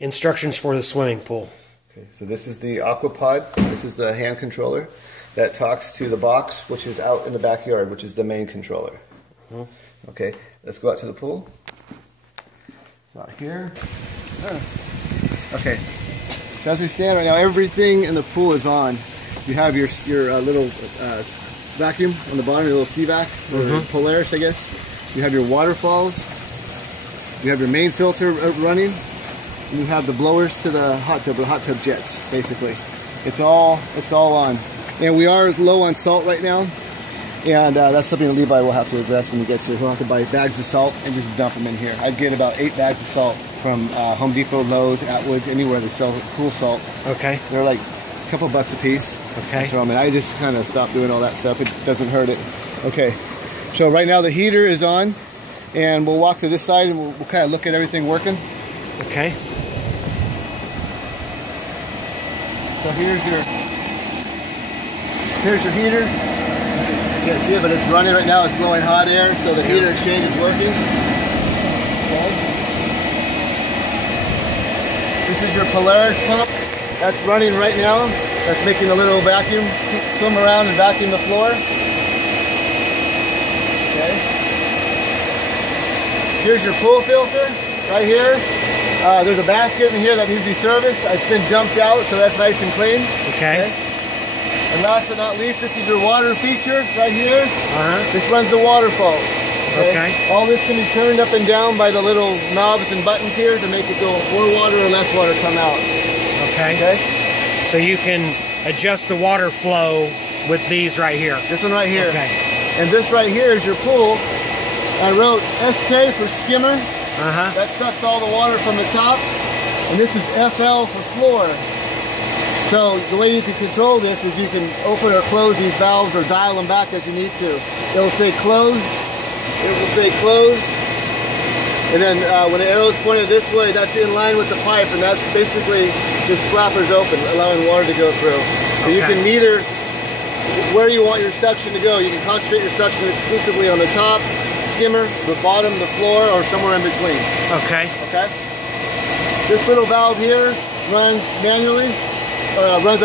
Instructions for the swimming pool. Okay, so this is the aquapod. This is the hand controller that talks to the box, which is out in the backyard, which is the main controller. Okay, let's go out to the pool. It's not here. Okay, so as we stand right now, everything in the pool is on. You have your little vacuum on the bottom, your little C-vac, or Polaris, I guess. You have your waterfalls. You have your main filter running. And you have the blowers to the hot tub jets, basically. It's all on. And we are low on salt right now. And that's something that Levi will have to address when he gets here. He'll have to buy bags of salt and just dump them in here. I get about 8 bags of salt from Home Depot, Lowe's, Atwoods, anywhere they sell pool salt. Okay. They're like a couple bucks a piece. Okay. So, I just kind of stopped doing all that stuff. It doesn't hurt it. Okay. So right now the heater is on. And we'll walk to this side and we'll kind of look at everything working. Okay. So here's your heater. You can't see it, but it's running right now. It's blowing hot air, so the heater exchange is working. Okay. This is your Polaris pump. That's running right now. That's making a little vacuum swim around and vacuum the floor. Okay. Here's your pool filter right here. There's a basket in here that needs to be serviced. It's been dumped out, so that's nice and clean. Okay. And last but not least, this is your water feature right here. This runs the waterfall. Okay. All this can be turned up and down by the little knobs and buttons here to make it go more water or less water come out. Okay. So you can adjust the water flow with these right here. This one right here. Okay. And this right here is your pool. I wrote SK for skimmer. That sucks all the water from the top. And this is FL for floor. So the way you can control this is you can open or close these valves or dial them back as you need to. It'll say closed. It will say closed. And then when the arrow is pointed this way, that's in line with the pipe. And that's basically just flappers open, allowing water to go through. So you can meter where you want your suction to go. You can concentrate your suction exclusively on the top, skimmer, the bottom, the floor, or somewhere in between. Okay. Okay. This little valve here runs manually, runs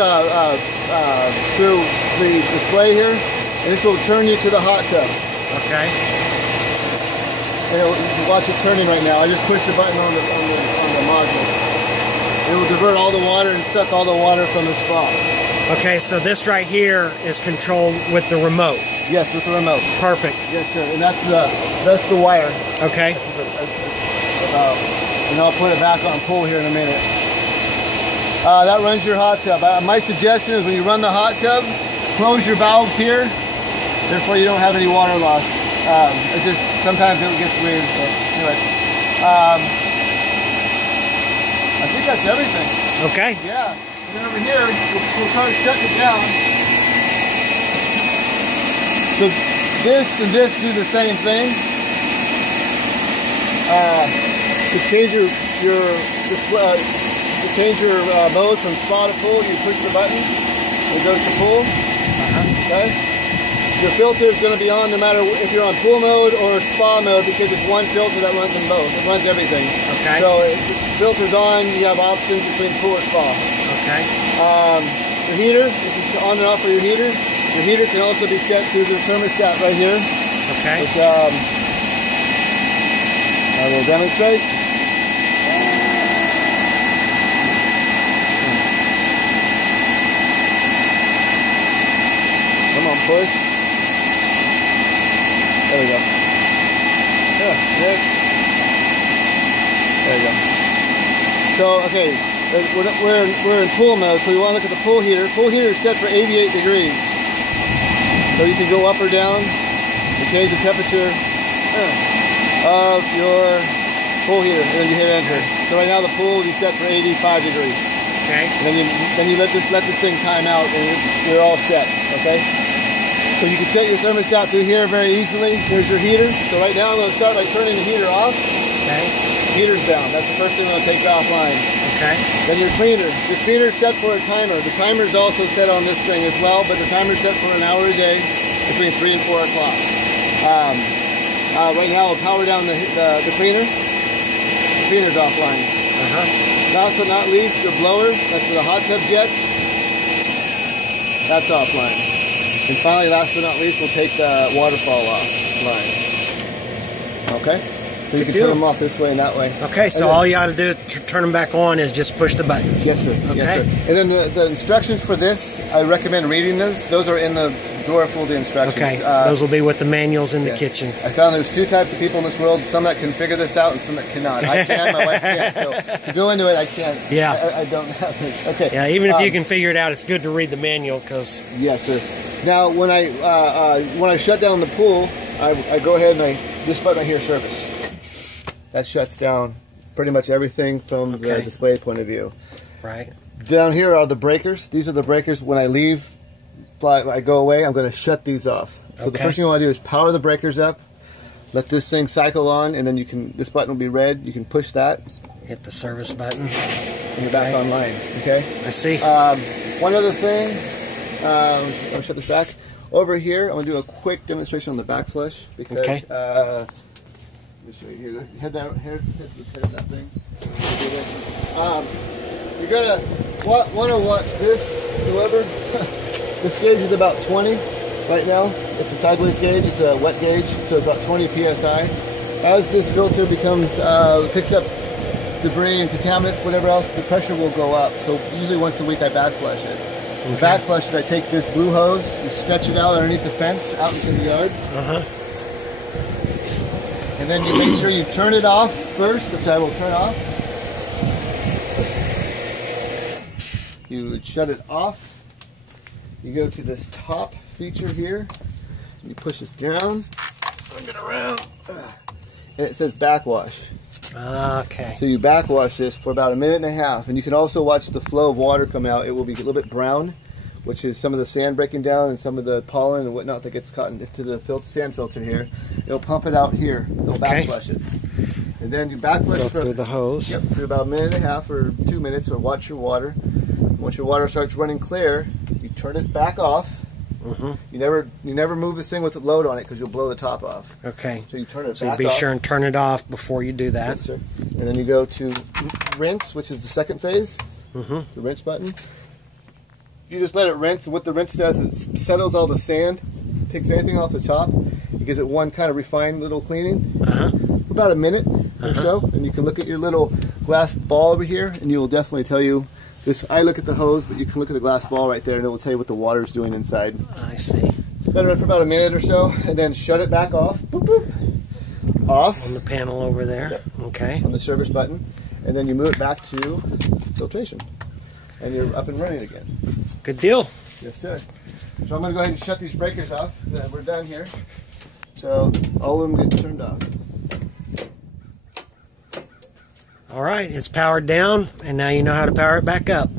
through the display here, and this will turn you to the hot tub. Okay. And watch it turning right now. I just pushed the button on the module. It will divert all the water and suck all the water from the spa. Okay, so this right here is controlled with the remote. Yes, with the remote. Perfect. Yes, sir. And that's the wire. Okay. And I'll put it back on pull here in a minute. That runs your hot tub. My suggestion is when you run the hot tub, close your valves here. Therefore, you don't have any water loss. It's just sometimes it gets weird. So anyway, I think that's everything. Okay. Yeah. And then over here, we'll try to shut it down. So this and this do the same thing. To change your mode from spa to pool, you push the button. It goes to pool. Okay. Your filter is going to be on no matter if you're on pool mode or spa mode because it's one filter that runs in both. It runs everything. Okay. So if the filter's on, you have options between pool or spa. Okay. The heater, this is on and off for your heater. Your heater can also be set through the thermostat right here. Okay. Which I will demonstrate. Come on, push. There we go. Yeah, there we go. So, okay, we're in pool mode, so we want to look at the pool heater. Pool heater is set for 88 degrees. So you can go up or down and change the temperature of your pool heater, and then you hit enter. So right now the pool is set for 85 degrees. Okay. And then you let this thing time out, and you're all set. Okay. So you can set your thermostat through here very easily. Here's your heater. So right now I'm going to start by turning the heater off. Okay. Heater's down. That's the first thing I'm going to take offline. Okay. Then your cleaner. This cleaner is set for a timer. The timer is also set on this thing as well, but the timer is set for an hour a day between 3 and 4 o'clock. Right now I'll power down the cleaner. The cleaner's offline. last but not least, the blower. That's for the hot tub jets. That's offline. And finally, last but not least, we'll take the waterfall offline. Okay? So you can turn them off this way and that way. Okay, so all you got to do to turn them back on is just push the buttons. Yes, sir. Okay. Yes, sir. And then the instructions for this, I recommend reading those. Those are in the drawer full of the instructions. Okay, those will be with the manuals in the kitchen. I found there's two types of people in this world, some that can figure this out and some that cannot. I can, my wife can't. So to go into it, I can't. Yeah. I don't have it. Okay. Yeah, even if you can figure it out, it's good to read the manual because... Yes, sir. Now, when I shut down the pool, I go ahead and this button right here, service. That shuts down pretty much everything from the display point of view. Right. Down here are the breakers. These are the breakers. When I leave, I go away, I'm going to shut these off. So the first thing you want to do is power the breakers up, let this thing cycle on, and then this button will be red. You can push that. Hit the service button. And you're back online. Okay? I see. One other thing, I'll shut this back. Over here, I'm going to do a quick demonstration on the back flush because let me show you here. Head to that thing. You're going to want to watch this lever. This gauge is about 20 right now. It's a sideways gauge. It's a wet gauge, so it's about 20 psi. As this filter picks up debris and contaminants, whatever else, the pressure will go up. So usually once a week I back flush it. Okay. Back flush it, I take this blue hose, you stretch it out underneath the fence, out into the yard. And then you make sure you turn it off first, which I will turn off. You would shut it off. You go to this top feature here, and you push this down, swing it around, and it says backwash. Okay. So you backwash this for about 1.5 minutes, and you can also watch the flow of water come out. It will be a little bit brown, which is some of the sand breaking down and some of the pollen and whatnot that gets caught into the sand filter here. It'll pump it out here. It'll backflush it. And then you backflush through the hose. Yep, through about 1.5 minutes or 2 minutes, or watch your water. Once your water starts running clear, you turn it back off. You never move this thing with a load on it because you'll blow the top off. Okay. So you turn it back off. So you be sure and turn it off before you do that. Yes, sir. And then you go to rinse, which is the second phase. The rinse button. You just let it rinse, and what the rinse does is it settles all the sand, takes anything off the top. It gives it one kind of refined little cleaning. For about 1 minute or so, and you can look at your little glass ball over here, and you will definitely tell you. I look at the hose, but you can look at the glass ball right there, and it will tell you what the water is doing inside. I see. Let it run for about 1 minute or so, and then shut it back off. Boop, boop. Off. On the panel over there. Yep. Okay. On the service button, and then you move it back to filtration, and you're up and running again. Good deal. Yes, sir. So I'm going to go ahead and shut these breakers off. We're done here. So all of them get turned off. All right, it's powered down, and now you know how to power it back up.